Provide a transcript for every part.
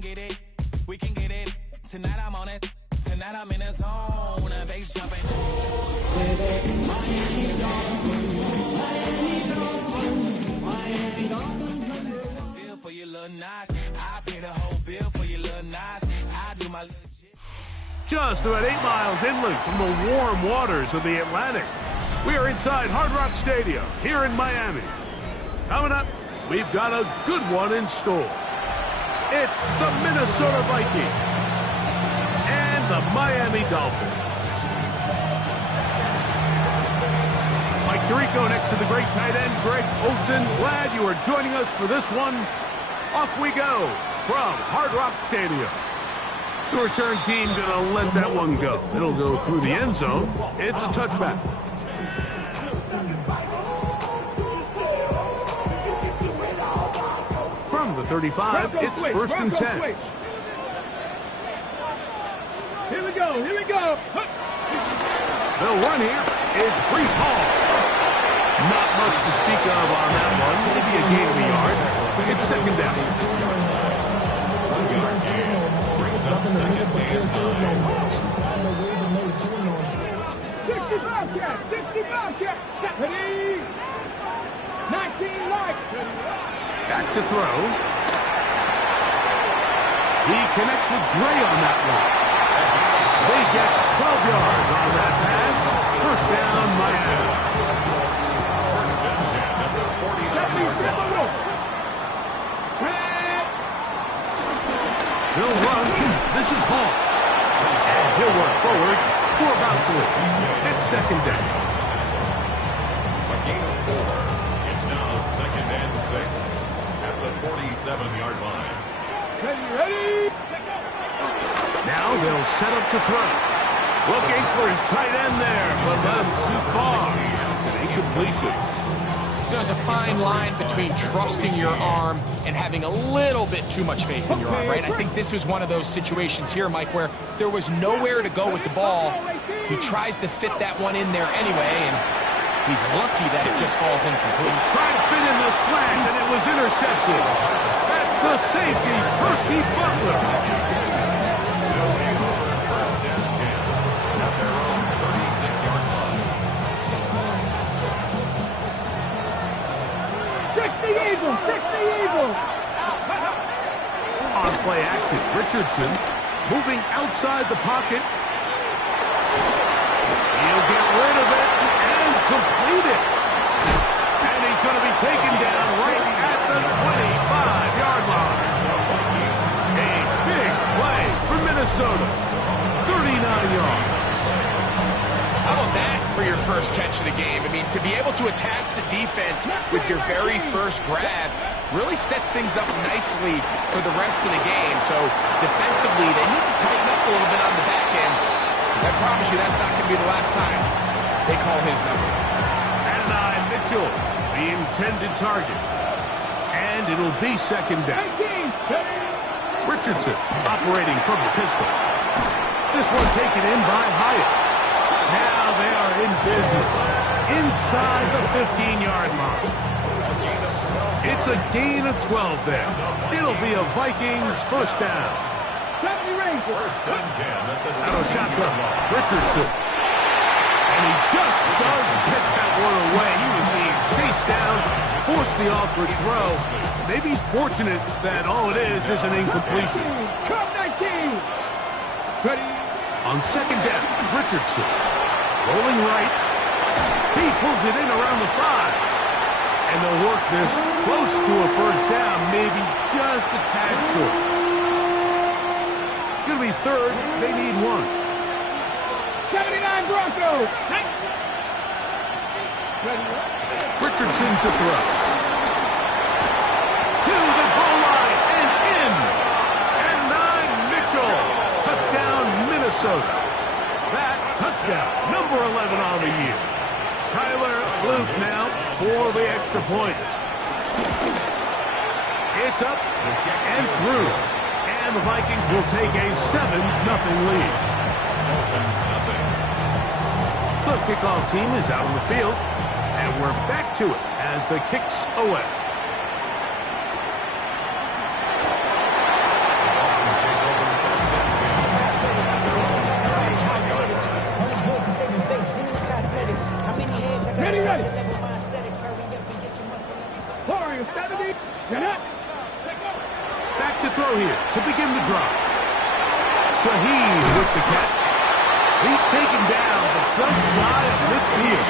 can get it. We can get it. Tonight I'm on it. Tonight I'm in a zone. A bass jumping. Miami Dolphins. Miami Dolphins. Miami Dolphins. Feel for your little nice. I pay the whole bill for your little nice. I do my legit. Just about 8 miles inland from the warm waters of the Atlantic, we are inside Hard Rock Stadium here in Miami. Coming up, we've got a good one in store. It's the Minnesota Vikings and the Miami Dolphins. Mike Tirico next to the great tight end, Greg Olsen. Glad you are joining us for this one. Off we go from Hard Rock Stadium. The return team gonna let that one go. It'll go through the end zone. It's a touchback. From the 35, it's first and 10. Here we go, here we go. They'll run here. It's Breece Hall. Not much to speak of on that one. Maybe a gain of a yard. It's second down. Second down. 60 Bobcat. Ready. 19 light. Back to throw. He connects with Gray on that one. They get 12 yards on that pass. First down, Miami. First and 10 at the 49-yard line. They'll run. This is Hall. And he'll work forward for about 3. It's second down. A gain of 4. It's now second and 6 at the 47-yard line. Ready. Now they'll set up to throw. Looking for his tight end there, but not too far. It's an incompletion. There's a fine line between trusting your arm and having a little bit too much faith in your arm, right? I think this was one of those situations here, Mike, where there was nowhere to go with the ball. He tries to fit that one in there anyway, and he's lucky that it just falls incomplete. Tried to fit in the slant, and it was intercepted. That's the safety, Percy Butler. They'll take over first and 10 at their own 36-yard line. 60 Eagles. 60 Eagles. On play action, Richardson moving outside the pocket. He'll get rid of it and complete it. And he's going to be taken down right at the 25-yard line. A big play for Minnesota. 39 yards. How about that for your first catch of the game? I mean, to be able to attack the defense with your very first grab really sets things up nicely for the rest of the game. So defensively, they need to tighten up a little bit on the back end. I promise you that's not going to be the last time they call his number. And Mitchell, the intended target. And it'll be second down. Richardson operating from the pistol. This one taken in by Hyatt. Now they are in business inside the 15-yard line. It's a gain of 12 there. It'll be a Vikings first down. First and 10 at the Out of shotgun, Richardson. And he just does get that one away. He was being chased down, forced the awkward throw. Maybe he's fortunate that all it is an incompletion. On second down, Richardson. Rolling right. He pulls it in around the 5. And they'll work this close to a first down, maybe just a tad short. It's going to be third. They need 1. 79 Broncos. Richardson to throw. To the goal line and in. And 9, Mitchell. Touchdown, Minnesota. That touchdown, number 11 on the year. Tyler Luke now for the extra point. It's up and through. And the Vikings will take a 7-0 lead. The kickoff team is out on the field. And we're back to it as the kick's away. to throw here to begin the drive. Shaheed with the catch. He's taken down, but just shy of midfield.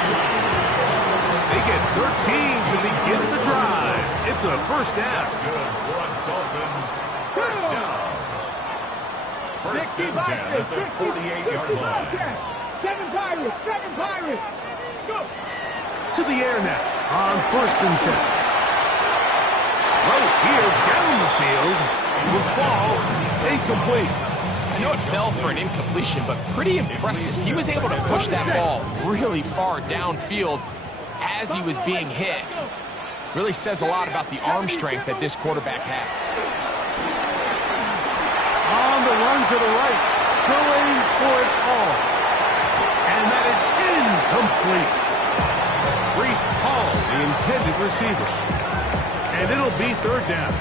They get 13 to begin the drive. It's a first down. Good for Dolphins. First down. First and 10 at the 48-yard line. 7 Pirates, 7 Pirates. Go. To the air now on first and 10. Throw here down the field. Will fall incomplete. I know it fell for an incompletion, but pretty impressive. He was able to push that ball really far downfield as he was being hit. Really says a lot about the arm strength that this quarterback has. On the run to the right, going for it all. And that is incomplete. Reese Hall, the intended receiver. And it'll be third down.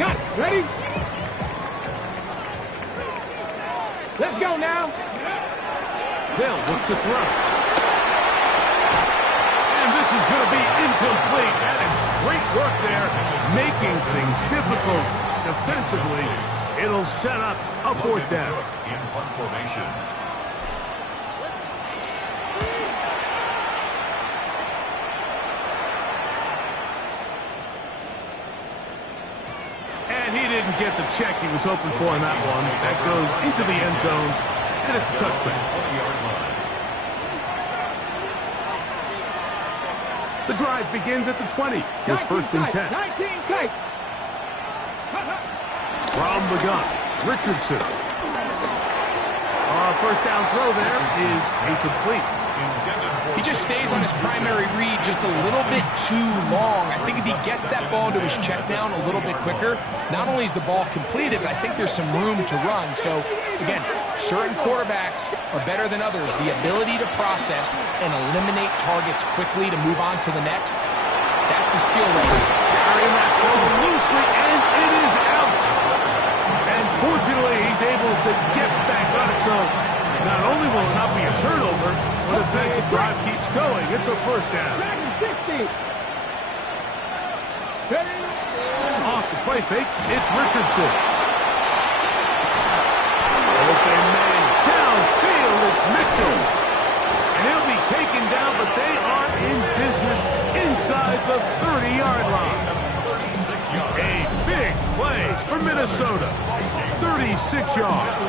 Got it. Ready? Let's go now. They'll look to throw. And this is going to be incomplete. That is great work there, making things difficult defensively. It'll set up a fourth down. In punt formation. And he didn't get the check he was hoping for in that one. That goes into the end zone, and it's a touchback. 20-yard line. The drive begins at the 20. Here's first and 10. 19 tight. From the gun, Richardson. First down throw there is incomplete. He just stays on his primary read just a little bit too long. I think if he gets that ball to his check down a little bit quicker, not only is the ball completed, but I think there's some room to run. So, again, certain quarterbacks are better than others. The ability to process and eliminate targets quickly to move on to the next, that's a skill level. Carrying that ball loosely, and it is out. And fortunately, he's able to get back on it. So not only will it not be a turnover, but in fact the drive keeps going. It's a first down. 60. Off the play fake, it's Richardson. Open man, downfield, it's Mitchell. And he'll be taken down, but they are in business inside the 30-yard line. A big play for Minnesota. 36 yards.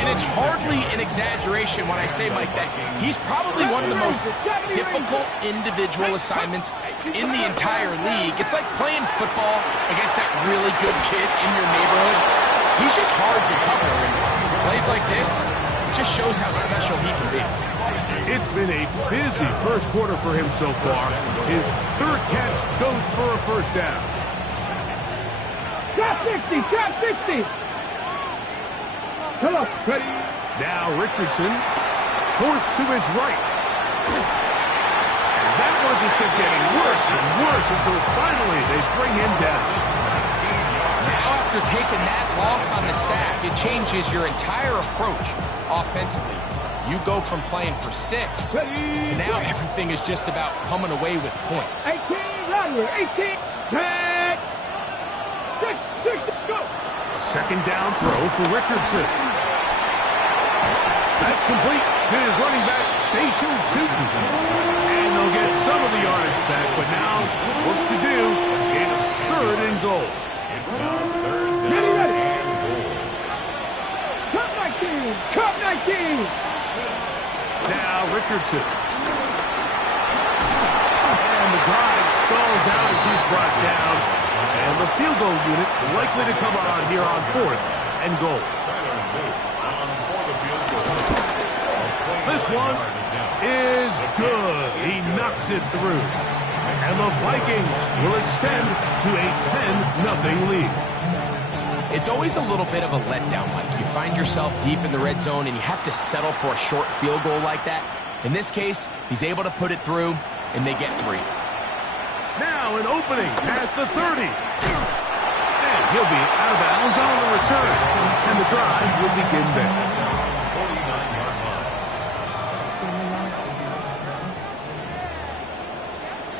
And it's hardly an exaggeration when I say, Mike, that he's probably one of the most difficult individual assignments in the entire league. It's like playing football against that really good kid in your neighborhood. He's just hard to cover. And plays like this, it just shows how special he can be. It's been a busy first quarter for him so far. His third catch goes for a first down. Trap 60, trap 60. Come on, ready? Now Richardson forced to his right. And that one just kept getting worse and worse until finally they bring him down. Now after taking that loss on the sack, it changes your entire approach offensively. You go from playing for 6 to now everything is just about coming away with points. 18, Rodway, 18, back. 6, go. A second down throw for Richardson. That's complete to his running back, Facial Tootin. And they'll get some of the yardage back, but now work to do. It's third and goal. It's now third down and goal. Cup 19, Cup 19. Now Richardson. And the drive stalls out as he's brought down. And the field goal unit likely to come on here on fourth and goal. This one is good. He knocks it through. And the Vikings will extend to a 10-0 lead. It's always a little bit of a letdown, Mike. You find yourself deep in the red zone and you have to settle for a short field goal like that. In this case, he's able to put it through, and they get 3. Now an opening past the 30. And he'll be out of bounds on the return. And the drive will begin there. 49-yard line.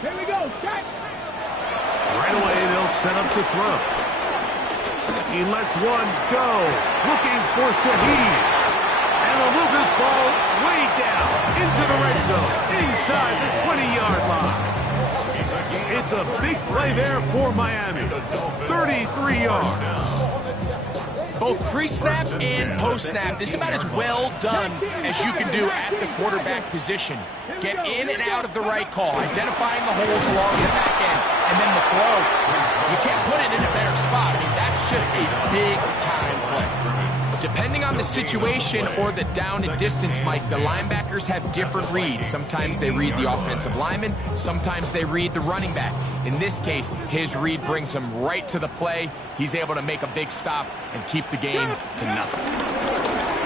Here we go, check. Right away, they'll set up to throw. He lets one go, looking for Shaheed. And he'll move this ball way down into the red zone, inside the 20-yard line. It's a big play there for Miami. 33 yards. Both pre-snap and post-snap, this is about as well done as you can do at the quarterback position. Get in and out of the right call, identifying the holes along the back end, and then the throw. You can't put it in a better spot. I mean, that's just a big-time play. Depending on the situation or the down and distance, Mike, the linebackers have different reads. Sometimes they read the offensive lineman. Sometimes they read the running back. In this case, his read brings him right to the play. He's able to make a big stop and keep the game to nothing.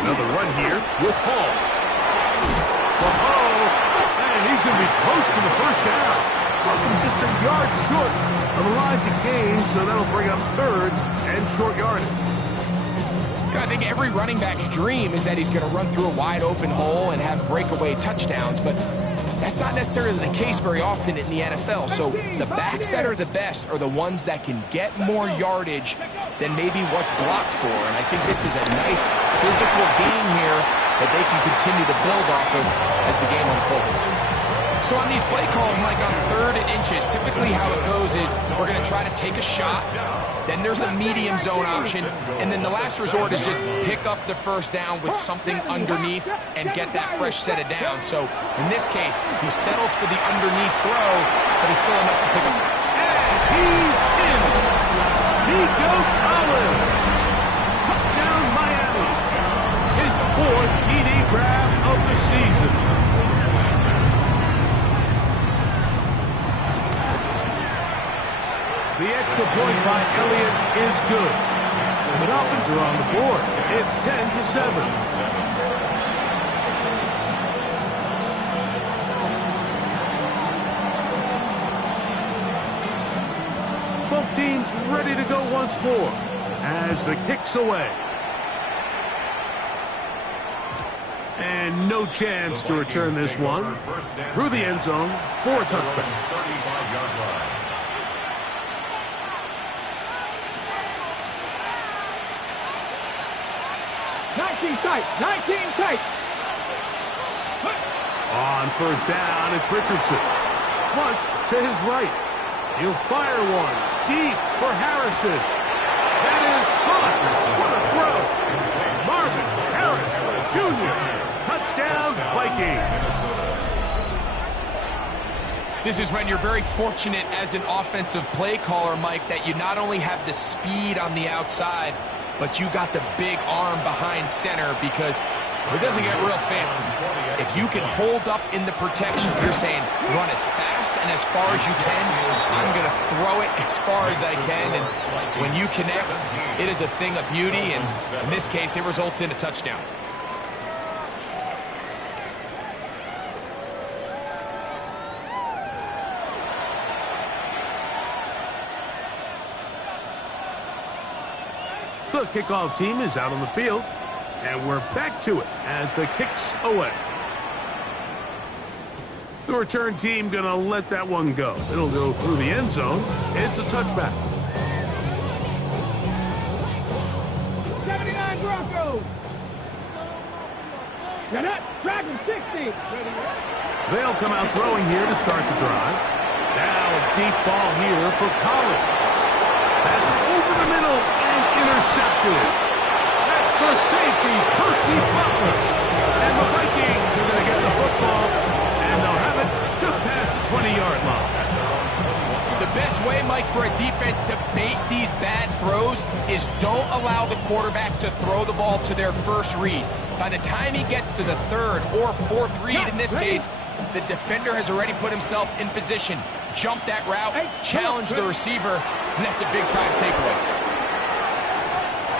Another run here with Hall. And he's going to be close to the first down. Just a yard short of the line to gain, so that'll bring up third and short yardage. I think every running back's dream is that he's going to run through a wide open hole and have breakaway touchdowns, but that's not necessarily the case very often in the NFL. So the backs that are the best are the ones that can get more yardage than maybe what's blocked for. And I think this is a nice physical game here that they can continue to build off of as the game unfolds. So on these play calls, Mike, on 3rd and inches, typically how it goes is we're going to try to take a shot, then there's a medium zone option, and then the last resort is just pick up the first down with something underneath and get that fresh set of down. So in this case, he settles for the underneath throw, but it's still enough to pick up. And he's in. Nico Collins. Touchdown Miami. His 4th TD grab of the season. The extra point by Elliott is good. The Dolphins are on the board. It's 10-7. Both teams ready to go once more as the kick's away. And no chance to return this one through the end zone for a touchback. 35-yard line. 19 tight, 19 tight. On first down, it's Richardson. Flush to his right. He'll fire one deep for Harrison. That is caught. What a throw. Marvin Harris Jr. Touchdown, Vikings. This is when you're very fortunate as an offensive play caller, Mike, that you not only have the speed on the outside, but you got the big arm behind center, because it doesn't get real fancy. If you can hold up in the protection, you're saying run as fast and as far as you can. I'm going to throw it as far as I can. And when you connect, it is a thing of beauty. And in this case, it results in a touchdown. The kickoff team is out on the field, and we're back to it as the kick's away. The return team going to let that one go. It'll go through the end zone. It's a touchback. 79 Broncos. You're not dragging 60. They'll come out throwing here to start the drive. Now a deep ball here for Collins. That's over the middle and intercepted. That's the safety, Percy Butler. And the Vikings are going to get the football, and they'll have it just past the 20-yard line. The best way, Mike, for a defense to bait these bad throws is don't allow the quarterback to throw the ball to their first read. By the time he gets to the third or fourth read, in this case, the defender has already put himself in position, jump that route, challenge the receiver, and that's a big-time takeaway.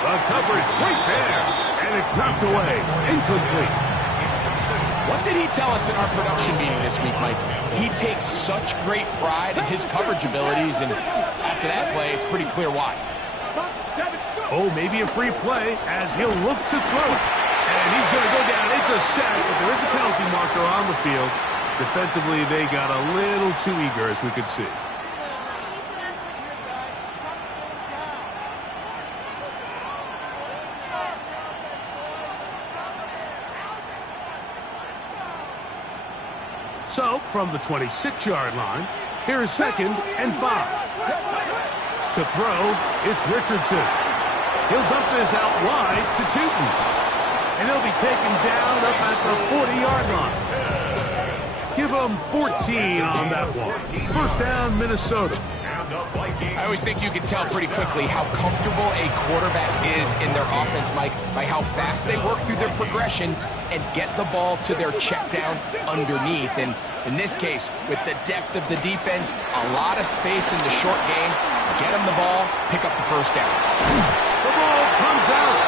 The coverage right there, and it's knocked away, incomplete. What did he tell us in our production meeting this week, Mike? He takes such great pride in his coverage abilities, and after that play, it's pretty clear why. Oh, maybe a free play as he'll look to throw it. And he's going to go down. It's a sack, but there is a penalty marker on the field. Defensively, they got a little too eager, as we could see. So, from the 26-yard line, here's 2nd and 5. To throw, it's Richardson. He'll dump this out wide to Tootin. And he'll be taken down up at the 40-yard line. Give him 14 on that one. First down, Minnesota. I always think you can tell pretty quickly how comfortable a quarterback is in their offense, Mike, by how fast they work through their progression and get the ball to their check down underneath. And in this case, with the depth of the defense, a lot of space in the short game, get them the ball, pick up the first down. The ball comes out.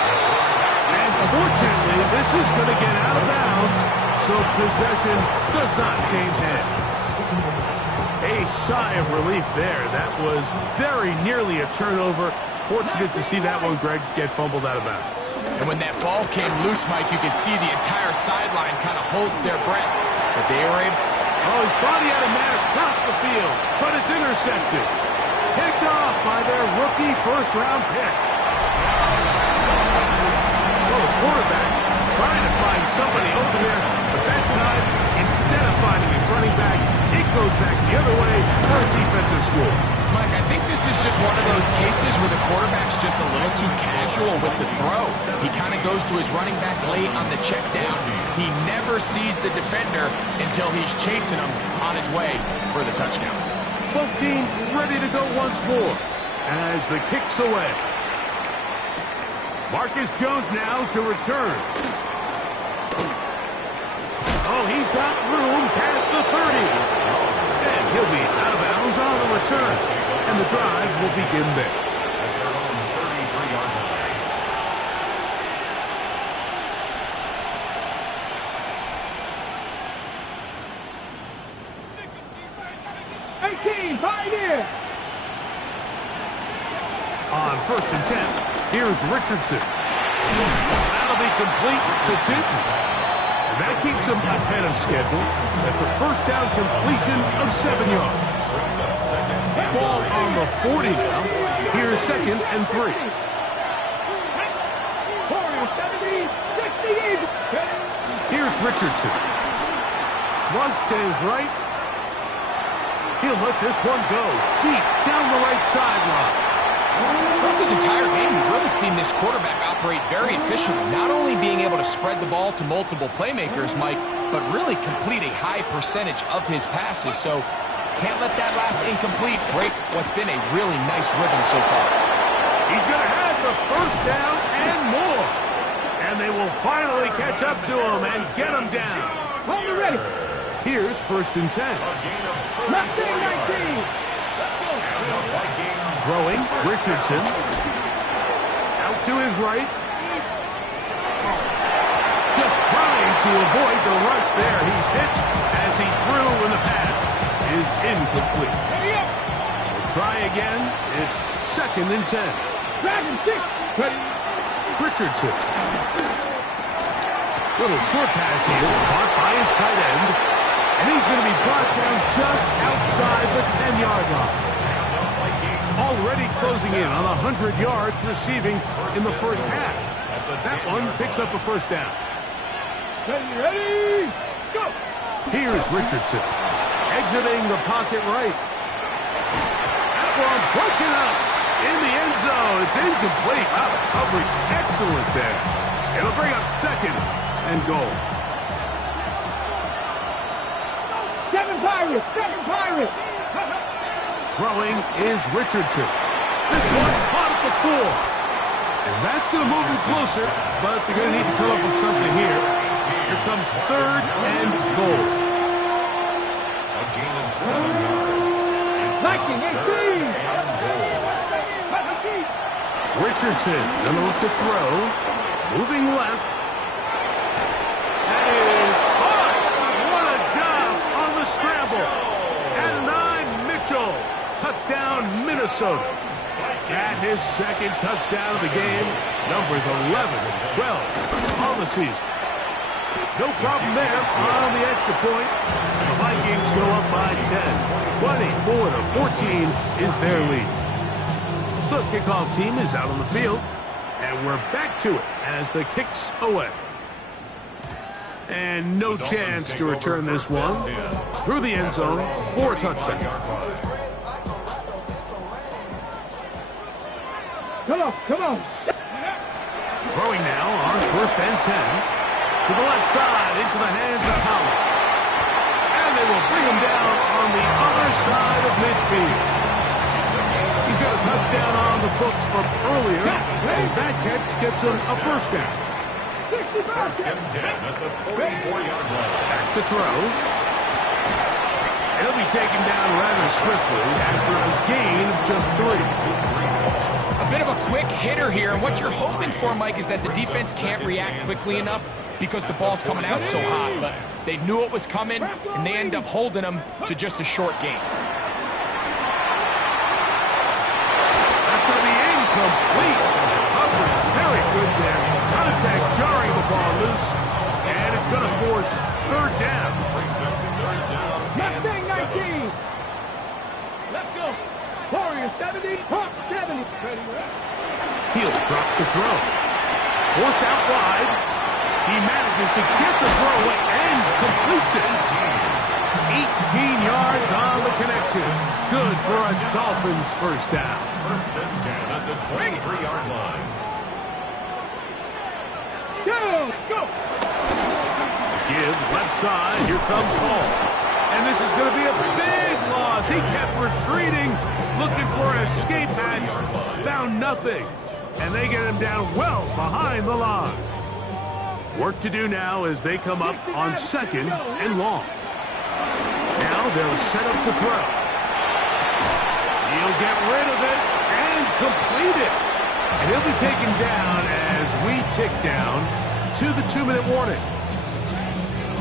And fortunately, this is going to get out of bounds, so possession does not change hands. A sigh of relief there. That was very nearly a turnover. Fortunate to see that one, Greg, get fumbled out of bounds. And when that ball came loose, Mike, you could see the entire sideline kind of holds their breath. But they were able... Oh, his body had a man across the field, but it's intercepted. Picked off by their rookie first-round pick. Well, the quarterback trying to find somebody over there, but that time, instead of finding his running back, it goes back the other way for a defensive score. Mike, I think this is just one of those cases where the quarterback's just a little too casual with the throw. He kind of goes to his running back late on the check down. He never sees the defender until he's chasing him on his way for the touchdown. Both teams ready to go once more as the kick's away. Marcus Jones now to return. Oh, he's got room past the 30. And he'll be out of bounds on the return. And the drive will begin there. On 1st and 10, here's Richardson. That'll be complete to Tootin. And that keeps him ahead of schedule. That's a first down completion of 7 yards. Ball on the 40 now. Here's 2nd and 3. Here's Richardson. Flush to his right. He'll let this one go deep down the right sideline. Throughout this entire game, we've really seen this quarterback operate very efficiently, not only being able to spread the ball to multiple playmakers, Mike, but really complete a high percentage of his passes. So can't let that last incomplete break what's been a really nice rhythm so far. He's going to have the first down and more. And they will finally catch up to him and get him down. Hold it ready. Here's 1st and 10. Not 19. Throwing, Richardson. Out to his right. Just trying to avoid the rush there. He's hit as he threw when the pass is incomplete. We'll try again. It's 2nd and 10. Dragon 6. Ready. Richardson. Little short pass here, caught by his tight end. And he's going to be brought down just outside the 10-yard line. Already closing in on 100 yards receiving in the first half. That one picks up a first down. Ready, go! Here's Richardson. Exiting the pocket right. That one broken up in the end zone. It's incomplete. Wow, the coverage excellent there. It'll bring up 2nd and goal. 7 Pirates! 7 Pirates! Throwing is Richardson. This one caught at the 4. And that's going to move him closer, but they're going to need to come up with something here. Here comes 3rd and goal. A gain of 7 yards. Viking 18! Richardson going to look to throw. Moving left. That is caught. What a job on the scramble. And 9, Mitchell. Touchdown, Minnesota. And his 2nd touchdown of the game. Numbers 11 and 12 on the season. No problem there on the extra point. The Vikings go up by 10. 24-14 is their lead. The kickoff team is out on the field. And we're back to it as the kick's away. And no chance to return this one through the end zone for a touchdown. Come on, come on. Throwing now on 1st and 10. To the left side, into the hands of Howard. And they will bring him down on the other side of midfield. He's got a touchdown on the books from earlier, and that catch gets him a first down. 1st and 10 at the 44-yard line. Back to throw. He'll be taken down rather swiftly after a gain of just 3. A bit of a quick hitter here, and what you're hoping for, Mike, is that the defense can't react quickly enough because the ball's coming out so hot. But they knew it was coming, and they end up holding them to just a short gain. That's going to be incomplete. Coverage very good there. Contact jarring the ball loose, and it's going to force 3rd down. Mustang 19. Let's go. Warrior 70, Hawk 70. He'll drop to throw. Forced out wide. He manages to get the throw away and completes it. 18 yards on the connection. Good for a Dolphins first down. 1st and 10 at the 23-yard line. Go. Give left side. Here comes Hall. And this is going to be a big loss. He kept retreating, looking for an escape hatch. Found nothing. And they get him down well behind the line. Work to do now as they come up on 2nd and long. Now they'll set up to throw. He'll get rid of it and complete it. And he'll be taken down as we tick down to the 2-minute warning.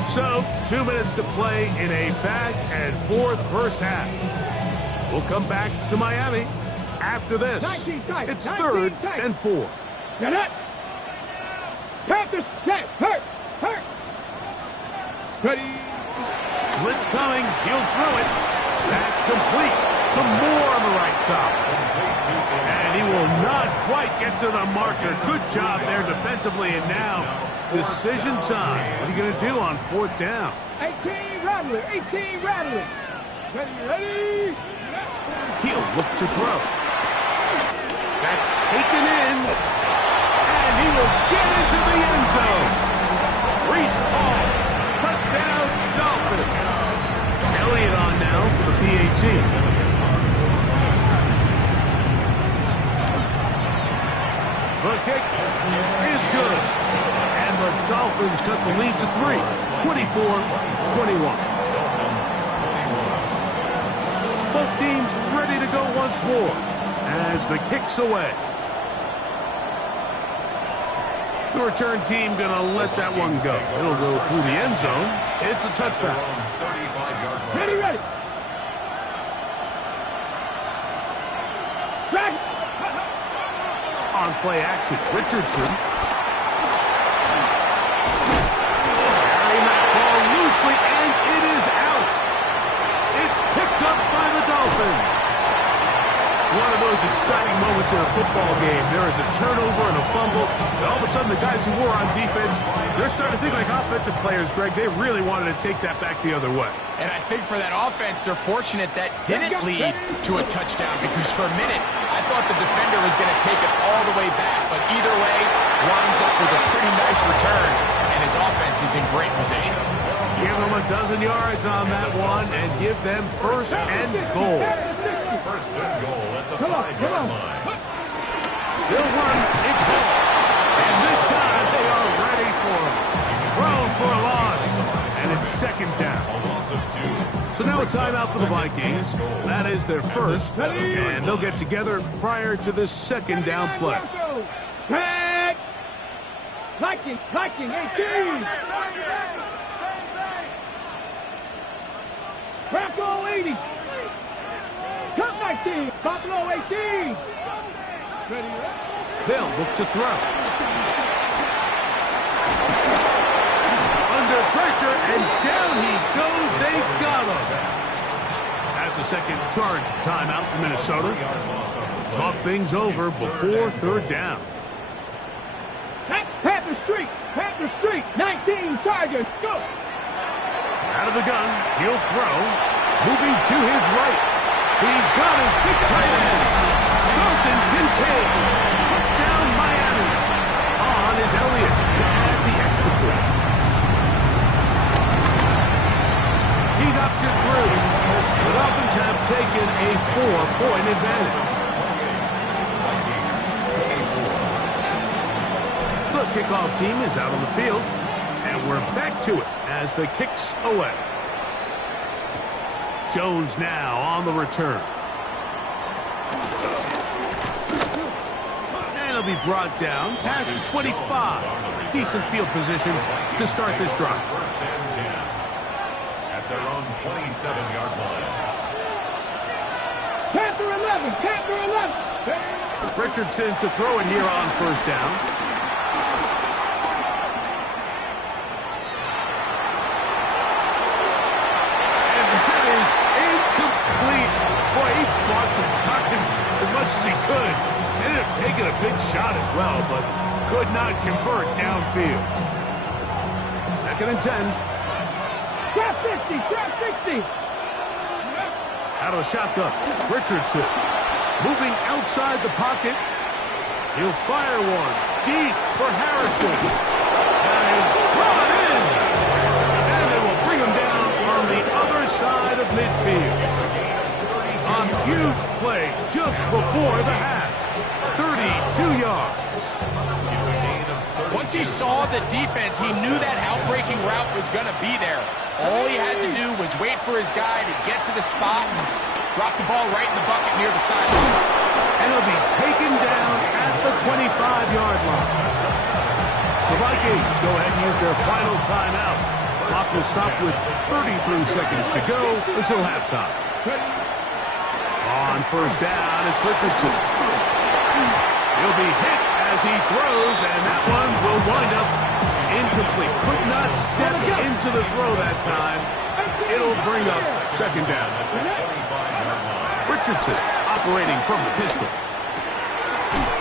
So, 2 minutes to play in a back-and-forth first half. We'll come back to Miami after this. It's 3rd and 4. Get it. Panthers set. Hurt. Steady. Blitz coming. He'll throw it. That's complete. Some more on the right side. And he will not quite get to the marker. Good job there defensively. And now, decision time. What are you going to do on 4th down? 18 rattling. 18 rattling. Ready. He'll look to throw. That's taken in. And he will get into the end zone. Reese Hall. Touchdown, Dolphins. Elliott on now for the PAT. The kick is good. And the Dolphins cut the lead to 3. 24-21. Both teams ready to go once more as the kick's away. The return team going to let that one go. It'll go through the end zone. It's a touchback. Ready. Track. On play action, Richardson. Carrying that ball loosely, and it is out. It's picked up by the Dolphins. One of those exciting moments in a football game. There is a turnover and a fumble. And all of a sudden, the guys who were on defense, they're starting to think like offensive players, Greg. They really wanted to take that back the other way. And I think for that offense, they're fortunate that didn't lead to a touchdown, because for a minute, I thought the defender was going to take it all the way back. But either way, winds up with a pretty nice return, and his offense is in great position. Give them a dozen yards on that one and give them 1st and goal. 1st and goal at the 5-yard line. They'll run. It's home. And this time they are ready for him. Thrown for a loss. And it's 2nd down. A loss of 2. So now a timeout for the Vikings. That is their first. And they'll get together prior to this 2nd down play. Tag. Viking, 18. Bracco 80. Cup 19. Buffalo 18. They'll look to throw. Under pressure, and down he goes. They got him. That's a second charge timeout for Minnesota. Talk things over before 3rd down. Panther Street. the street. 19 Chargers. Go. Out of the gun, he'll throw. Moving to his right. He's got his big tight end. Dalton Kincaid. Touchdown Miami. On is Elliott to add the extra point. He got you through. The Dolphins have taken a 4-point advantage. The kickoff team is out on the field, and we're back to it as the kick's away. Jones now on the return. And he'll be brought down past the 25. Decent field position to start this drive. First and 10 at their own 27-yard line. Panther 11. Panther 11. Richardson to throw it here on first down. And that is incomplete. Boy, he bought some time as much as he could. Ended up taking a big shot as well, but could not convert downfield. Second and 10. Trap 60. Trap 60. Out of the shotgun. Richardson moving outside the pocket. He'll fire one deep for Harrison. That is brought in. And they will bring him down on the other side of midfield. A huge play just before the half. 32 yards. Once he saw the defense, he knew that outbreaking route was going to be there. All he had to do was wait for his guy to get to the spot and drop the ball right in the bucket near the sideline. And he'll be taken down at the 25-yard line. The Vikings go ahead and use their final timeout. Clock will stop with 33 seconds to go until halftime. On first down, it's Richardson. He'll be hit as he throws, and that one will wind up incomplete. Could not step into the throw that time. It'll bring us second down. Richardson operating from the pistol.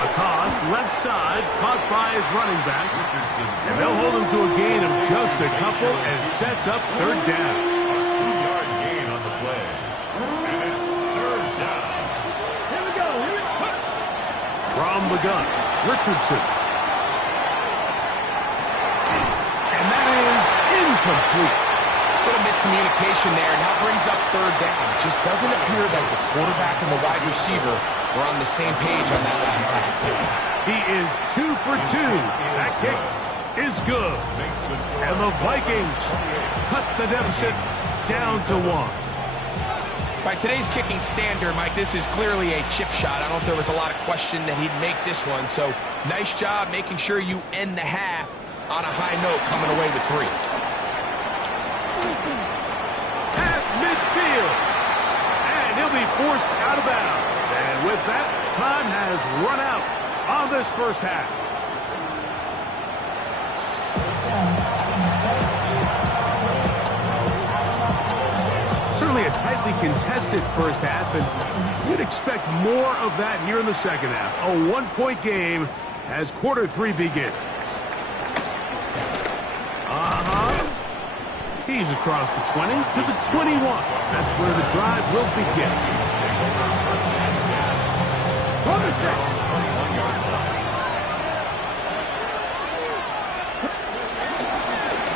A toss, left side, caught by his running back. And they'll hold him to a gain of just a couple and sets up third down. A 2-yard gain on the play. And it's third down. Here we go. From the gun, Richardson. And that is incomplete. Bit of miscommunication there, and that brings up third down. It just doesn't appear that the quarterback and the wide receiver were on the same page on that last pass. He is 2 for 2. That kick is good. And the Vikings cut the deficit down to 1. By today's kicking standard, Mike, this is clearly a chip shot. I don't know if there was a lot of question that he'd make this one. So nice job making sure you end the half on a high note, coming away with 3. At midfield. And he'll be forced out of bounds. And with that, time has run out on this first half. Certainly a tightly contested first half, and you'd expect more of that here in the second half. A 1-point game as quarter 3 begins. He's across the 20 to the 21. That's where the drive will begin.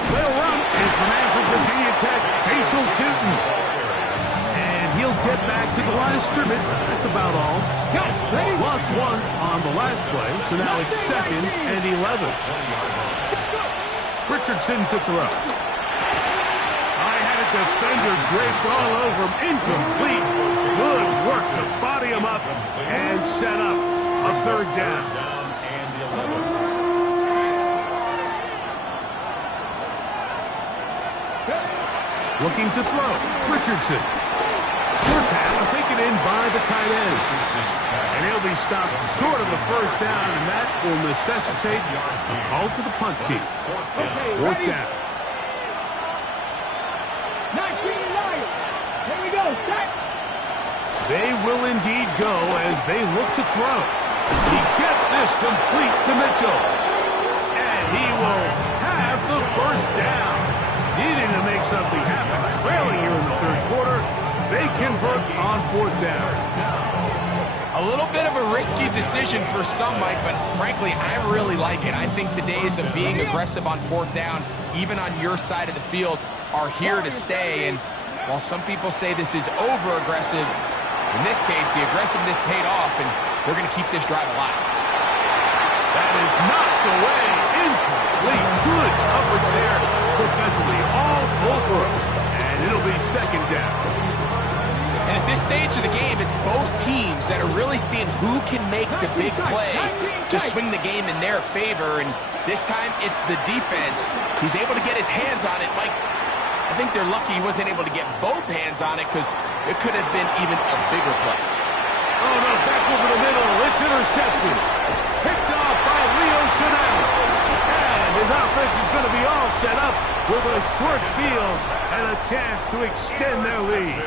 They'll run. It's the man from Virginia Tech, Facial Tootin. And he'll get back to the line of scrimmage. That's about all. Lost 1 on the last play, so now it's 2nd and 11. Richardson to throw. Defender draped all over him. Incomplete. Good work to body him up and set up a third down. Looking to throw. Richardson. Short pass taken in by the tight end. And he'll be stopped short of the first down, and that will necessitate a call to the punt team. Fourth down. They will indeed go as they look to throw. He gets this complete to Mitchell. And he will have the first down. Needing to make something happen. Trailing here in the third quarter. They convert on fourth down. A little bit of a risky decision for some, Mike, but frankly, I really like it. I think the days of being aggressive on fourth down, even on your side of the field, are here to stay. And while some people say this is over-aggressive, in this case, the aggressiveness paid off, and they're going to keep this drive alive. That is knocked away. Incomplete. Good coverage there defensively. All over. And it'll be second down. And at this stage of the game, it's both teams that are really seeing who can make the big play to swing the game in their favor. And this time, it's the defense. He's able to get his hands on it. Mike, I think they're lucky he wasn't able to get both hands on it because it could have been even a bigger play. Oh, no, back over the middle. It's intercepted. Picked off by Leo Chanel. And his offense is going to be all set up with a short field and a chance to extend their lead.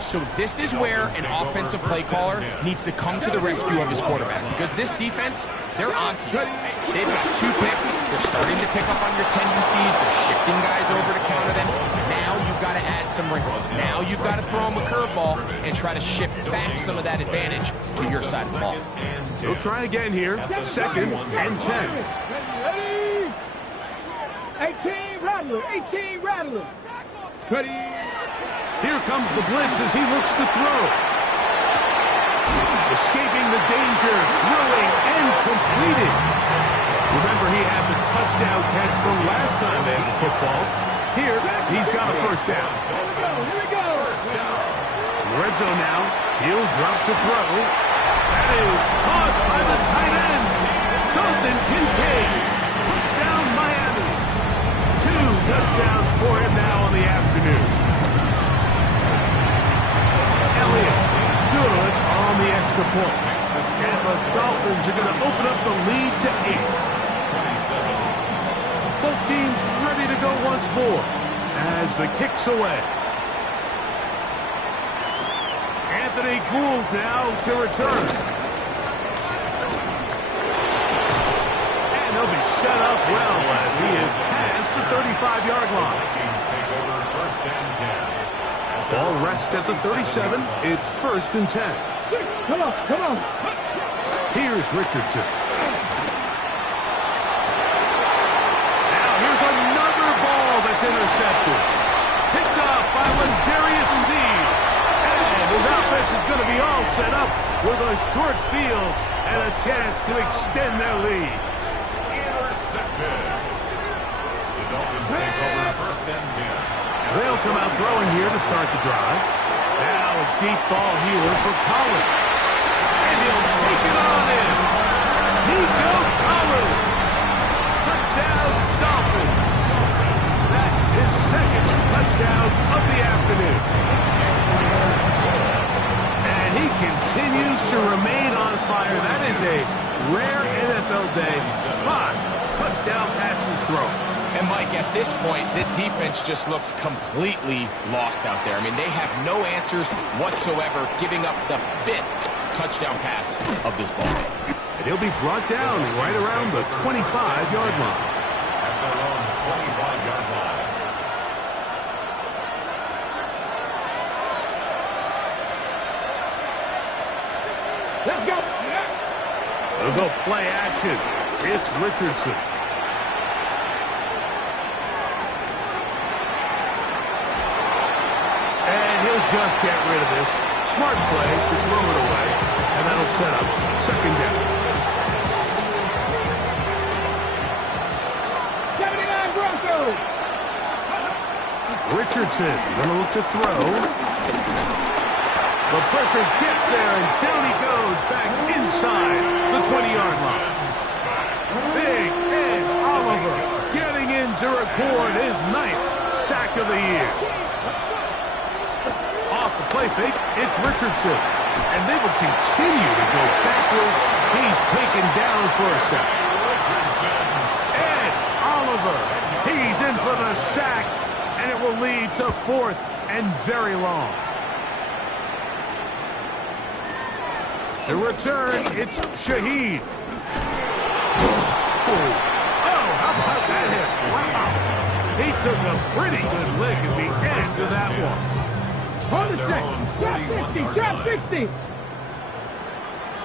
So this is where an offensive play caller needs to come to the rescue of his quarterback, because this defense, they're on to you. They've got 2 picks. They're starting to pick up on your tendencies. They're shifting guys over to counter them. Now you've got to add some wrinkles. Now you've got to throw them a curveball and try to shift back some of that advantage to your side of the ball. He'll try again here. Second and 10. Ready? 18 Rattler. 18 Rattler. Ready? Here comes the blitz as he looks to throw. Escaping the danger, throwing, and completed. Remember, he had the touchdown catch from last time they had the football. Here, he's got a first down. Here we go. Red zone now. He'll drop to throw. That is caught by the tight end. Dalton Kincaid. Touchdown, Miami. 2 touchdowns for him now on the afternoon. Elliott, good on the extra point. And the Dolphins are going to open up the lead to 8. Both teams ready to go once more as the kick's away. Anthony Gould now to return. And he'll be set up well as he is past the 35-yard line. First and 10. Ball rests at the 37. It's first and 10. Come on, come on. Here's Richardson. Now here's another ball that's intercepted. Picked off by L'Jarius Sneed. And his offense is going to be all set up with a short field and a chance to extend their lead. Intercepted. The Dolphins take over first and 10. They'll come out throwing here to start the drive. Now a deep ball here for Collins. And he'll take it on in. Nico Collins. Touchdown, Dolphins. That is second touchdown of the afternoon. And he continues to remain on fire. That is a rare NFL day. 5 touchdown passes thrown. And Mike, at this point, the defense just looks completely lost out there. I mean, they have no answers whatsoever, giving up the 5th touchdown pass of this ball. And he'll be brought down right around the 25-yard line. At their own 25-yard line. Let's go. They'll go play action. It's Richardson. Just get rid of this. Smart play to throw it away, and that'll set up second down. 79 Broncos. Richardson going to look to throw. The pressure gets there, and down he goes back inside the 20-yard line. Big Ed Oliver getting in to record his 9th sack of the year. Off the play fake, it's Richardson. And they will continue to go backwards. He's taken down for a sack. Ed Oliver, he's in for the sack, and it will lead to 4th and very long. To return, it's Shaheed. Oh, how about that? that hit. Wow. He took a pretty good lick at the end of that one. Hold it set. Drop 60. Drop 60.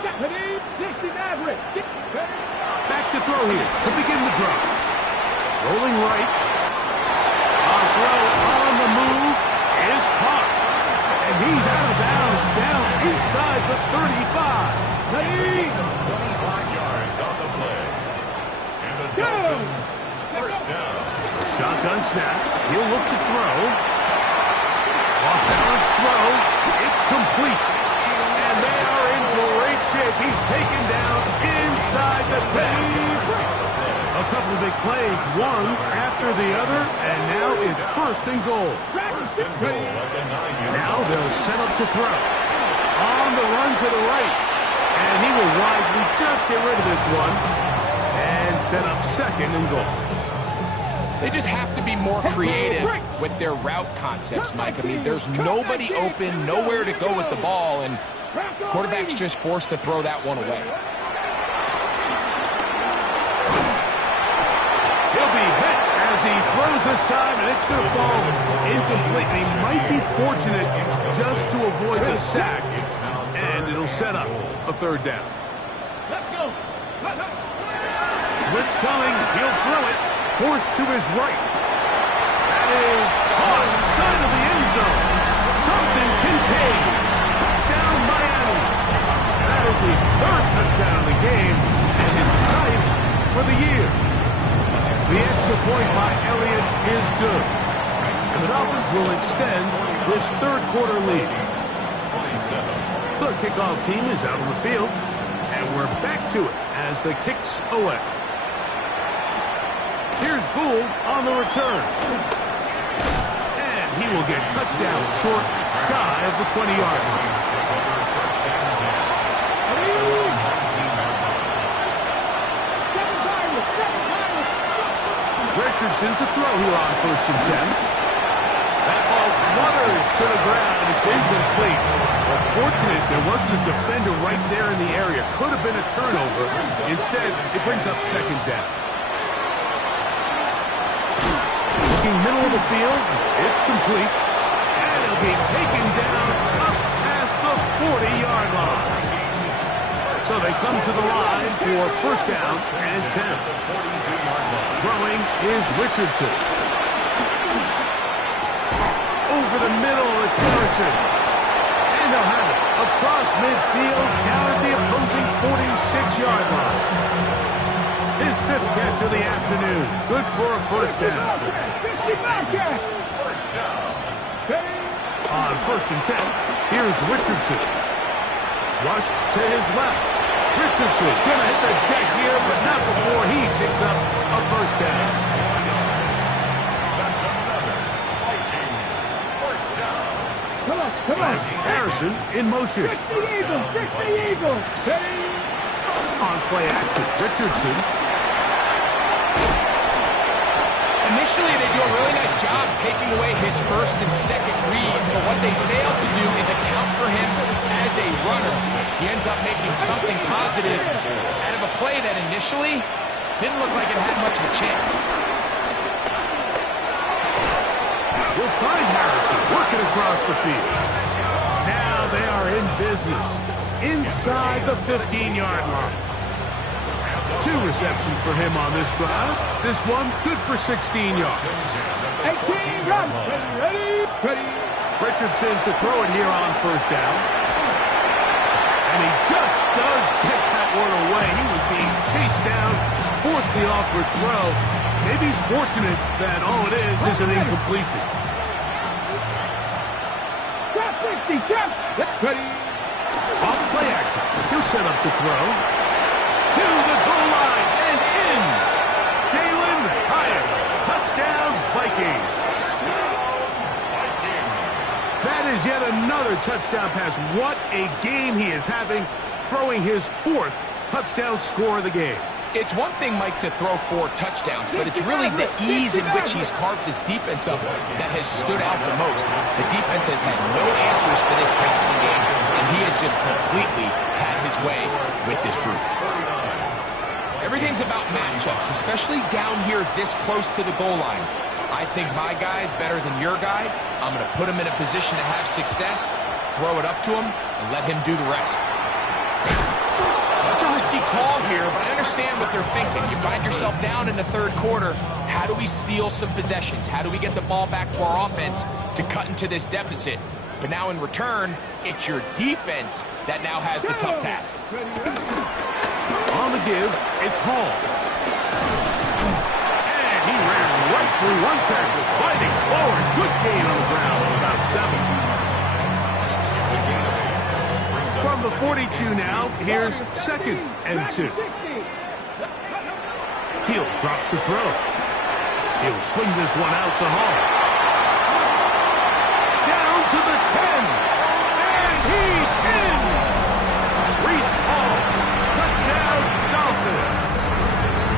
60 Maverick. Back to throw here to begin the drop. Rolling right. On throw on the move is caught. And he's out of bounds down inside the 35. 25 yards on the play. And the Dolphins, first down. Shotgun snap. He'll look to throw. Off balance throw. It's complete. And they are in great shape. He's taken down inside the 10. A couple of big plays, one after the other, and now it's first and goal. Now they'll set up to throw. On the run to the right. And he will wisely just get rid of this one and set up second and goal. They just have to be more creative with their route concepts, Mike. I mean, there's nobody open, nowhere to go with the ball, and quarterback's just forced to throw that one away. He'll be hit as he throws this time, and it's going to fall incomplete. He might be fortunate just to avoid the sack, and it'll set up a third down. Let's go. Blitz coming. He'll throw it. Forced to his right. That is on the side of the end zone. Compton Kincaid. Down Miami. That is his third touchdown of the game and his ninth for the year. The extra point by Elliott is good. And the Dolphins will extend this third quarter lead. The kickoff team is out on the field. And we're back to it as the kick's away. Here's Gould on the return. And he will get cut down short, shy of the 20-yard line. Richardson to throw here on first and 10. That ball flutters to the ground. It's incomplete. But fortunate there wasn't a defender right there in the area. Could have been a turnover. Instead, it brings up second down. Looking middle of the field, it's complete. And it'll be taken down up past the 40-yard line. So they come to the line for first down and 10. Throwing is Richardson. Over the middle, it's Harrison. And they'll have it across midfield, down at the opposing 46-yard line. His fifth catch of the afternoon. Good for a first down. On first and 10, here's Richardson. Rushed to his left. Richardson gonna hit the deck here, but not before he picks up a first down. That's another Vikings first down. Come on. Harrison in motion. Fix the Eagles. On play action, Richardson. Initially, they do a really nice job taking away his first and second read, but what they fail to do is account for him as a runner. He ends up making something positive out of a play that initially didn't look like it had much of a chance. We'll find Harrison working across the field. Now they are in business inside the 15-yard line. 2 receptions for him on this drive. This one good for 16 yards. 18, run. Ready. Richardson to throw it here on first down. And he just does get that one away. He was being chased down, forced the awkward throw. Maybe he's fortunate that all it is an incompletion. Drop 60, jump. Ready. Off play action. He'll set up to throw. To the goal line and in. Jalen Hyatt. Touchdown, Vikings. That is yet another touchdown pass. What a game he is having, throwing his 4th touchdown score of the game. It's one thing, Mike, to throw 4 touchdowns, but it's really the ease in which he's carved this defense up that has stood out the most. The defense has had no answers for this passing game, and he has just completely had his way with this group. Everything's about matchups, especially down here this close to the goal line. I think my guy's better than your guy. I'm going to put him in a position to have success, throw it up to him, and let him do the rest. That's a risky call here, but I understand what they're thinking. You find yourself down in the third quarter. How do we steal some possessions? How do we get the ball back to our offense to cut into this deficit? But now in return, it's your defense that now has the tough task. On the give, it's Hall. And he ran right through one tackle, fighting forward. Good gain on the ground of about 7. From the 42 now, here's 2nd and 2. He'll drop to throw. He'll swing this one out to Hall. Down to the 10. And he's in. Reese Hall. Touchdown, Dolphins.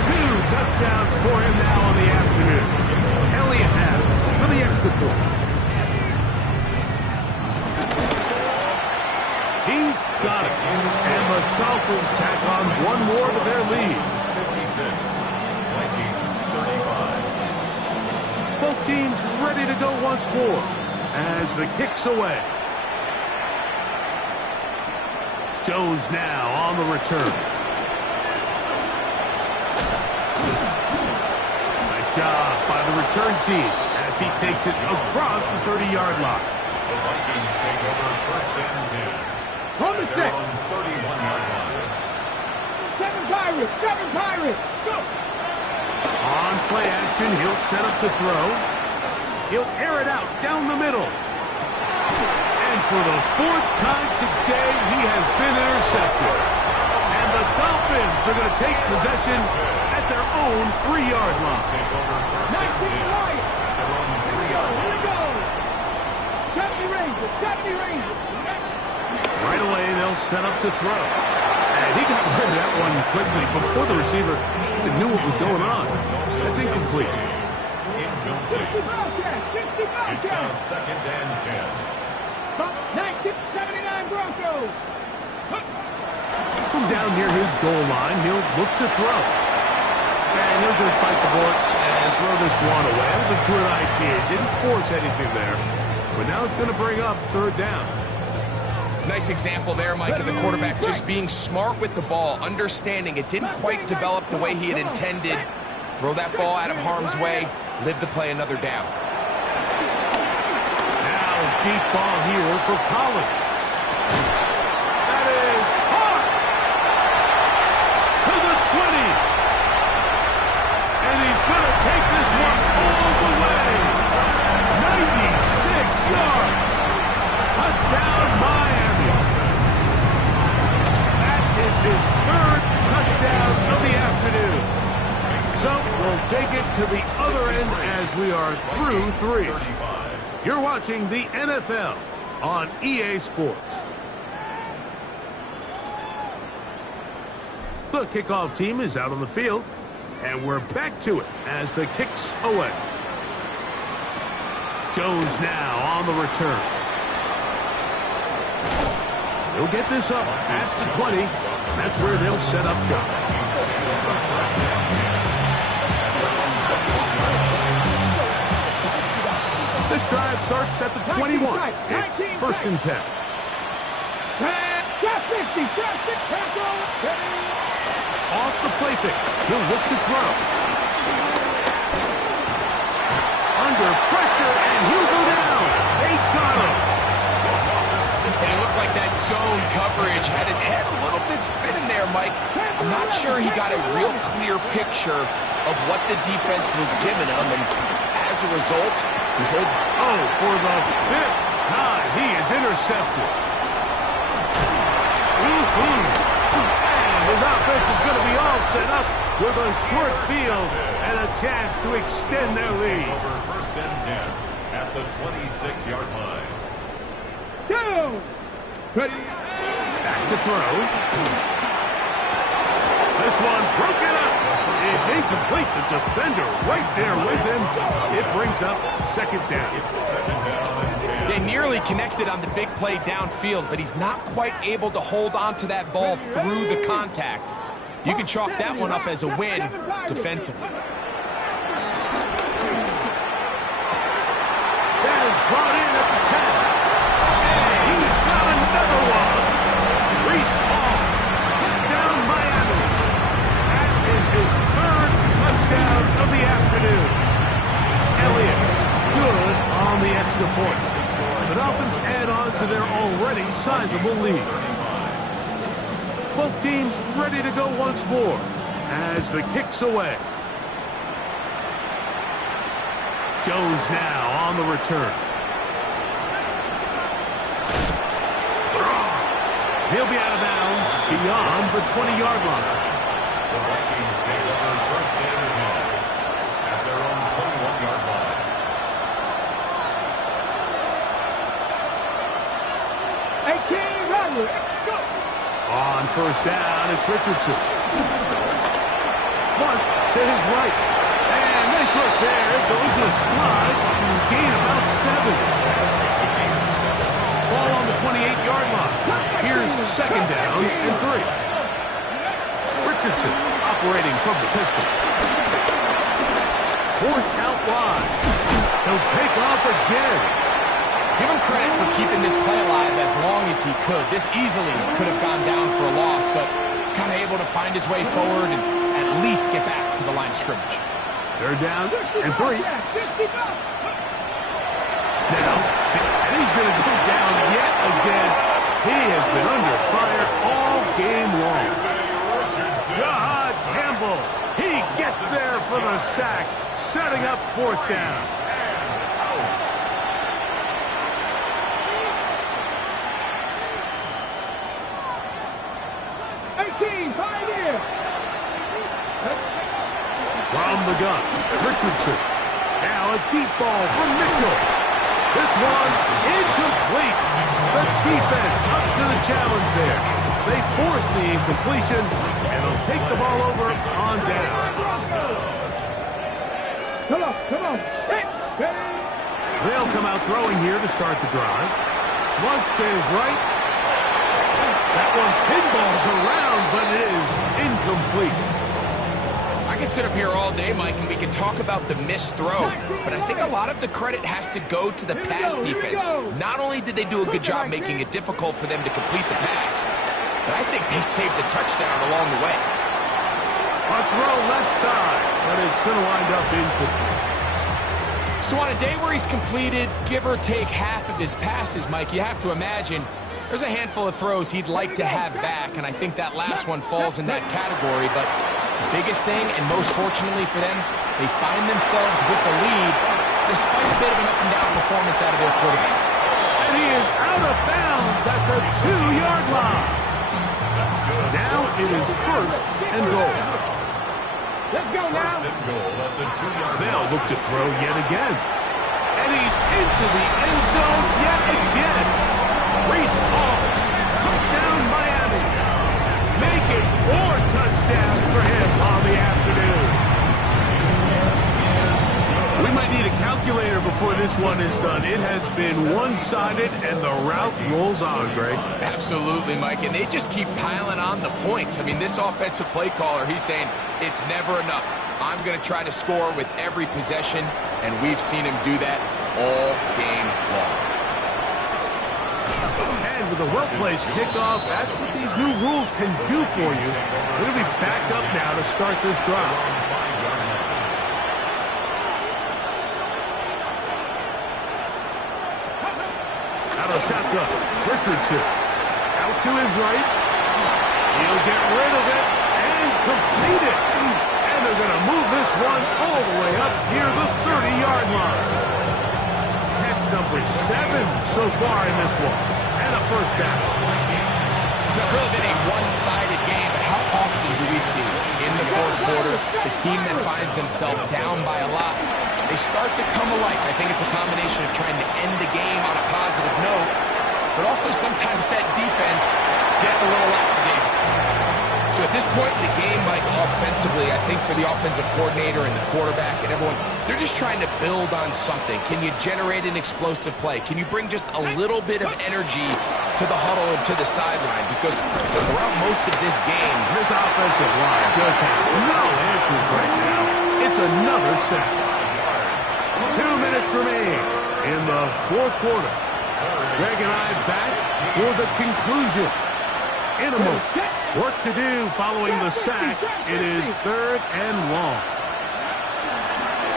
2 touchdowns for him now on the afternoon. Elliott Adams for the extra point. He's got it. And the Dolphins tack on one more to their lead. 56. Vikings 35. Both teams ready to go once more as the kick's away. Jones now on the return. Nice job by the return team as he takes it across the 30-yard line. The Vikings take over 1st and 10. On the They're 6. on 31-yard line. 7 Pirates. 7 Pirates. Go. On play action, he'll set up to throw. He'll air it out down the middle. And for the 4th time today, he has been intercepted. And the Dolphins are going to take possession at their own 3-yard line. Take over 1st and 10. 19 right. Their own 3-yard Here we line. go. 70 Rangers. 70 Rangers. Right away, they'll set up to throw. And he got rid of that one quickly before the receiver even knew what was going on. That's incomplete. Incomplete. It's now 2nd and 10. 1979 Broncos. From down near his goal line, he'll look to throw. And he'll just bite the bullet and throw this one away. That was a good idea. Didn't force anything there. But now it's going to bring up 3rd down. Nice example there, Mike, of the quarterback just being smart with the ball, understanding it didn't quite develop the way he had intended. Throw that ball out of harm's way, live to play another down. Now deep ball here for Collins. That is hard. To the 20. And he's going to take this one all the way. 96 yards. Touchdown, Miami. That is his 3rd touchdown of the afternoon. So we'll take it to the other end as we are through 3. You're watching the NFL on EA Sports. The kickoff team is out on the field, and we're back to it as the kick's away. Jones now on the return. He'll get this up past the 20. That's where they'll set up shop. This drive starts at the 21. It's 1st and 10. Off the play fake. He'll look to throw. Under pressure, and he'll go down. They got him. And it looked like that zone coverage had his head a little bit spinning there, Mike. I'm not sure he got a real clear picture of what the defense was giving him, and as a result, he holds. Oh, for the 5th time, he is intercepted. And his offense is going to be all set up with a short field and a chance to extend their lead. Over 1st and 10 at the 26-yard line. Down. Ready. Back to throw. This one broken up. It's incomplete. The defender right there with him. It brings up 2nd down. It's 2nd down and 10. They nearly connected on the big play downfield, but he's not quite able to hold on to that ball through the contact. You can chalk that one up as a win defensively. That is brought in at the 10. And he's got another one. Reese Hall, down Miami. That is his third touchdown of the afternoon. Elliott, good on the extra point. The Dolphins add on to their already sizable lead. Both teams ready to go once more as the kick's away. Jones now on the return. He'll be out of bounds beyond the 20-yard line. The Vikings take over first and 10 at their own 21-yard line. On first down, it's Richardson. Flush to his right. And nice look there. Going to the slide. Gain about 7. Ball on the 28-yard line. Here's second down and 3. Richardson operating from the pistol. Forced out wide. He'll take off again. Give him credit for keeping this play alive as long as he could. This easily could have gone down for a loss, but he's kind of able to find his way forward and at least get back to the line of scrimmage. Third down and 3. Now, and he's going to go down yet again. He has been under fire all game long. God Campbell, he gets there for the sack, setting up fourth down. From the gun, Richardson. Now a deep ball from Mitchell. This one's incomplete. The defense up to the challenge there. They force the incompletion, and they'll take the ball over on down. Come on. They'll come out throwing here to start the drive. Flush to his right. That one pinballs around, but it is incomplete. I can sit up here all day, Mike, and we can talk about the missed throw, but I think a lot of the credit has to go to the pass defense. Not only did they do a good job making it difficult for them to complete the pass, but I think they saved a touchdown along the way. A throw left side, but it's going to wind up incomplete. So on a day where he's completed, give or take half of his passes, Mike, you have to imagine there's a handful of throws he'd like to have back, and I think that last one falls in that category, but the biggest thing, and most fortunately for them, they find themselves with a lead despite a bit of an up-and-down performance out of their quarterback. And he is out of bounds at the 2-yard line. Now it is first and goal. Let's go now. First and goal at the 2-yard line. They'll look to throw yet again. And he's into the end zone yet again. Reese Hall, down Miami. Make it 4 touchdowns for him on the afternoon. We might need a calculator before this one is done. It has been one-sided, and the route rolls on, Greg. Absolutely, Mike, and they just keep piling on the points. I mean, this offensive play caller, he's saying it's never enough. I'm going to try to score with every possession, and we've seen him do that all game long. And with a well-placed kickoff, that's what these new rules can do for you. They're going to be backed up now to start this drive. Out of shotgun, Richardson. Out to his right. He'll get rid of it and complete it. And they're going to move this one all the way up near the 30-yard line. Catch number 7 so far in this one. And a first down. It's really been a one-sided game, but how often do we see in the fourth quarter the team that finds themselves down by a lot, they start to come alive. I think it's a combination of trying to end the game on a positive note, but also sometimes that defense get a little lackadaisical. So at this point in the game, Mike, offensively, I think for the offensive coordinator and the quarterback and everyone, they're just trying to build on something. Can you generate an explosive play? Can you bring just a little bit of energy to the huddle and to the sideline? Because throughout most of this game, this offensive line just has no answers right now. It's another sack. 2 minutes remain in the fourth quarter. Greg and I back for the conclusion. In a moment, work to do following the sack. It is 3rd and long.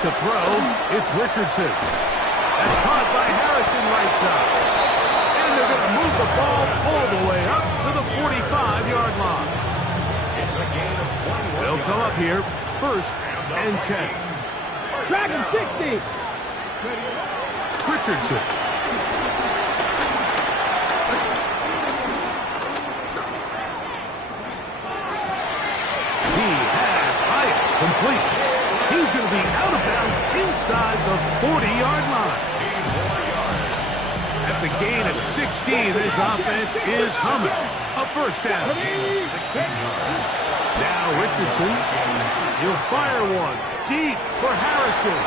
To throw, it's Richardson. That's caught by Harrison right side. And they're going to move the ball all the way up to the 45-yard line. It's a gain of 21 They'll come up here, 1st and 10. Dragon 60. Richardson. He has Hyatt complete. He's going to be out of bounds inside the 40-yard line. That's a gain of 16. This offense is humming. A 1st down. Now Richardson. He'll fire one deep for Harrison.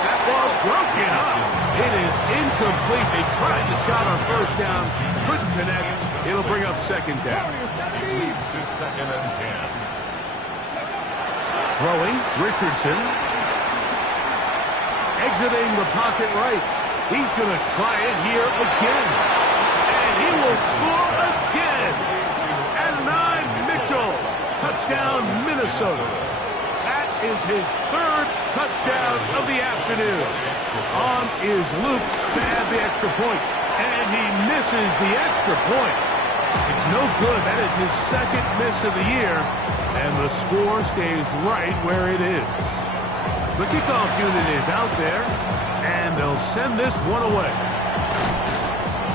That ball broken up. It is incomplete. They tried the shot on 1st down. Couldn't connect. It'll bring up 2nd down. It leads to 2nd and 10. Throwing, Richardson. Exiting the pocket right. He's going to try it here again. And he will score again. At 9, Mitchell. Touchdown, Minnesota. That is his 3rd touchdown of the afternoon. On is Luke to add the extra point. And he misses the extra point. It's no good. That is his 2nd miss of the year. And the score stays right where it is. The kickoff unit is out there, and they'll send this one away.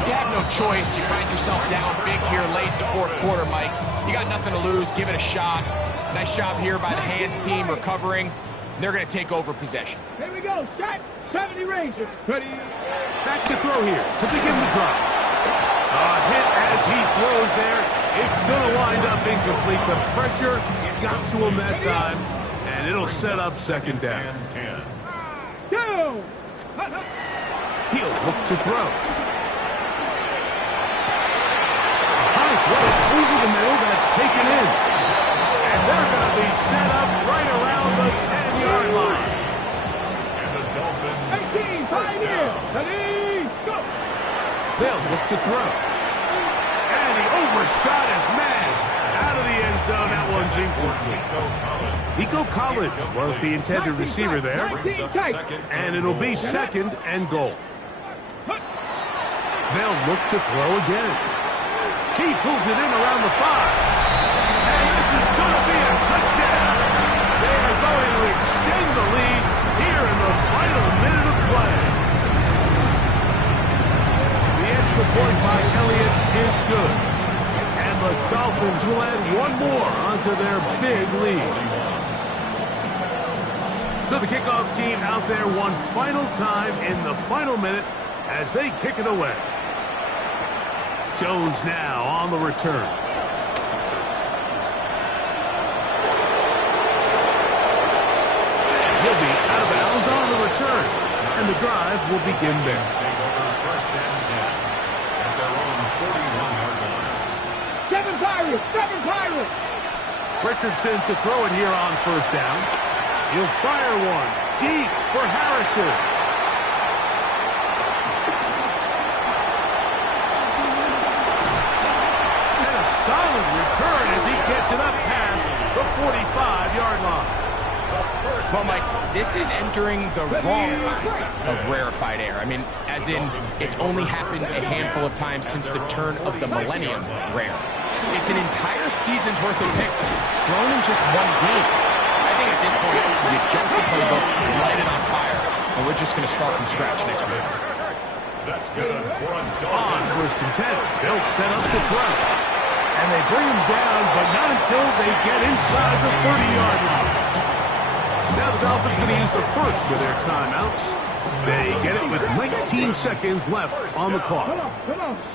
you have no choice. You find yourself down big here late in the fourth quarter, Mike. You got nothing to lose. Give it a shot. Nice job here by the hands team recovering. They're going to take over possession. Here we go. Shot 70 Rangers. Ready. Back to throw here to begin the drive. A hit as he throws there. It's going to wind up incomplete. The pressure got to him that time, and it'll set up second down. Go. He'll look to throw. High throw over the middle. That's taken in. And they're going to be set up right around the 10-yard line. And the Dolphins 18, pioneer. Ready, go. They'll look to throw. And he overshot his man. Out of the end zone. That one's incomplete. Nico Collins was the intended receiver there. And it'll be second and goal. They'll look to throw again. He pulls it in around the 5. And this is going to be a touchdown. They are going to extend the lead here in the final minute of play. The extra point by Elliott is good. And the Dolphins will add one more onto their big lead. So the kickoff team out there one final time in the final minute as they kick it away. Jones now on the return. And he'll be out of bounds on the return. And the drive will begin there. First and 10 at their own 41-yard line. Seven Pirates. Richardson to throw it here on first down. He'll fire one deep for Harrison. Solid return as he gets it up past the 45-yard line. Well, Mike, this is entering the wrong kind of rarefied air. I mean, as in, it's only happened a handful of times since the turn of the millennium rare. It's an entire season's worth of picks thrown in just one game. I think at this point, you jump the playbook, light it on fire, and we're just going to start from scratch next week. That's good for a On first and 10, they'll set up the throw. And they bring him down, but not until they get inside the 30-yard line. Now the Dolphins going to use the first of their timeouts. They get it with 19 seconds left on the clock.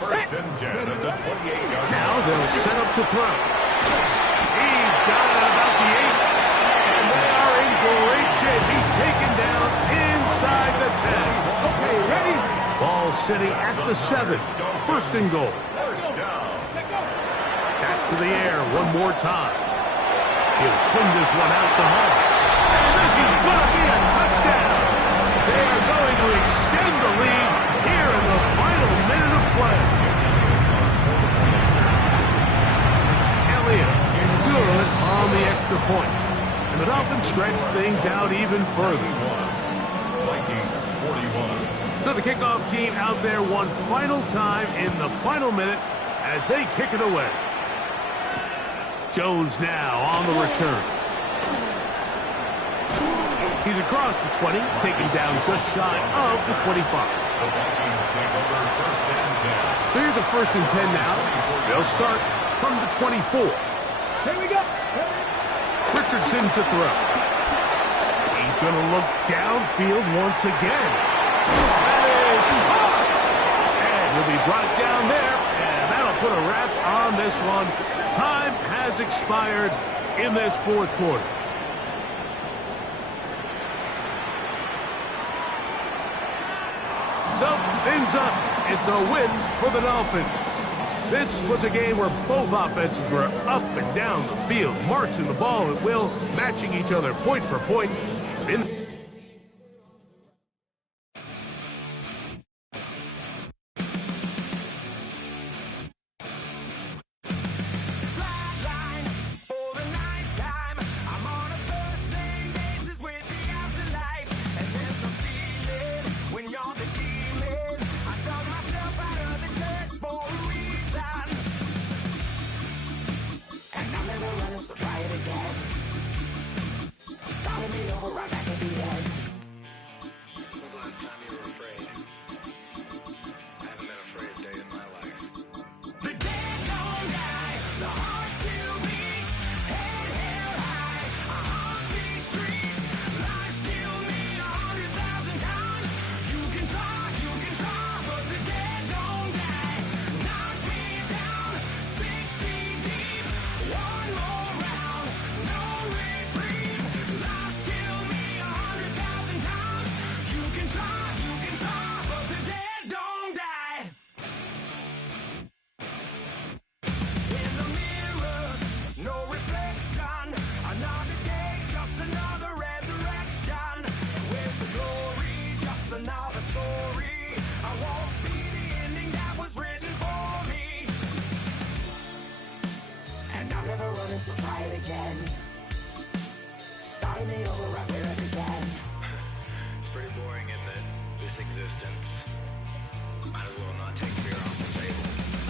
First and 10 at the 28-yard line. Now they'll set up to throw. He got it about the 8. And they are in great shape. He's taken down inside the 10. Okay, ready? Ball sitting at the 7. First and goal. First down. Back to the air one more time. He'll swing this one out to Hall. And this is going to be a touchdown. They are going to extend the lead here in the final minute of play. Elliott good on the extra point. And the Dolphins stretch things out even further. Vikings 41. So the kickoff team out there one final time in the final minute as they kick it away. Jones now on the return. He's across the 20, taken down just shy of the 25. The Vikings take over first and 10. So here's a first and 10 now. They'll start from the 24. Here we go. Richardson to throw. He's going to look downfield once again. That is hard. And he'll be brought down there, and that'll put a wrap on this one. Time has expired in this fourth quarter. So, things up. It's a win for the Dolphins. This was a game where both offenses were up and down the field, marching the ball at will, matching each other point for point. So try it again. Start me over right where it began. It's pretty boring, isn't it? This existence. Might as well not take fear off the table.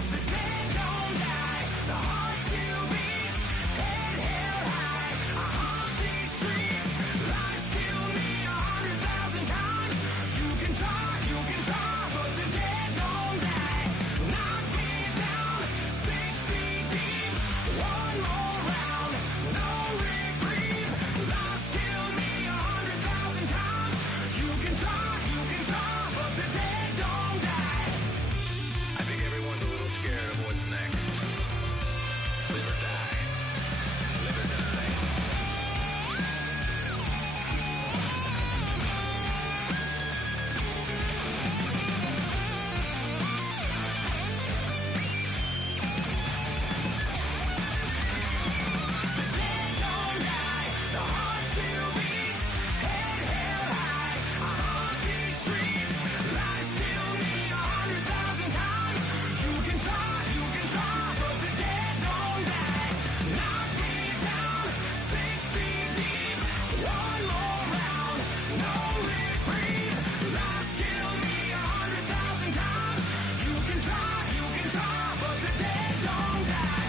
The dead don't die, the heart still beats. Head held high, I haunt these streets. Lies kill me 100,000 times. You can try, but the dead don't die. Knock me down 6 feet deep. One more round, no reprieve. Lies kill me 100,000 times. You can try, but the dead don't die. I think everyone's a little scared of what's next. Live or die. Live or die. The dead don't die, the heart still beats. Head held high, I haunt these streets. Lies kill me 100,000 times. You can try, but the dead don't die. Knock me down 6 feet deep. One more round, no reprieve. Lies kill me 100,000 times. You can try, but the dead don't die.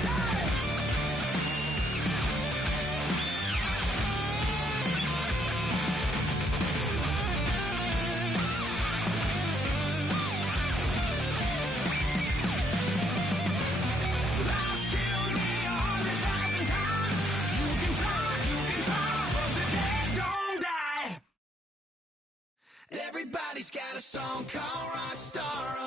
Lies kill me 100,000 times. You can try, but the dead don't die. Everybody's got a song called Rockstar on it.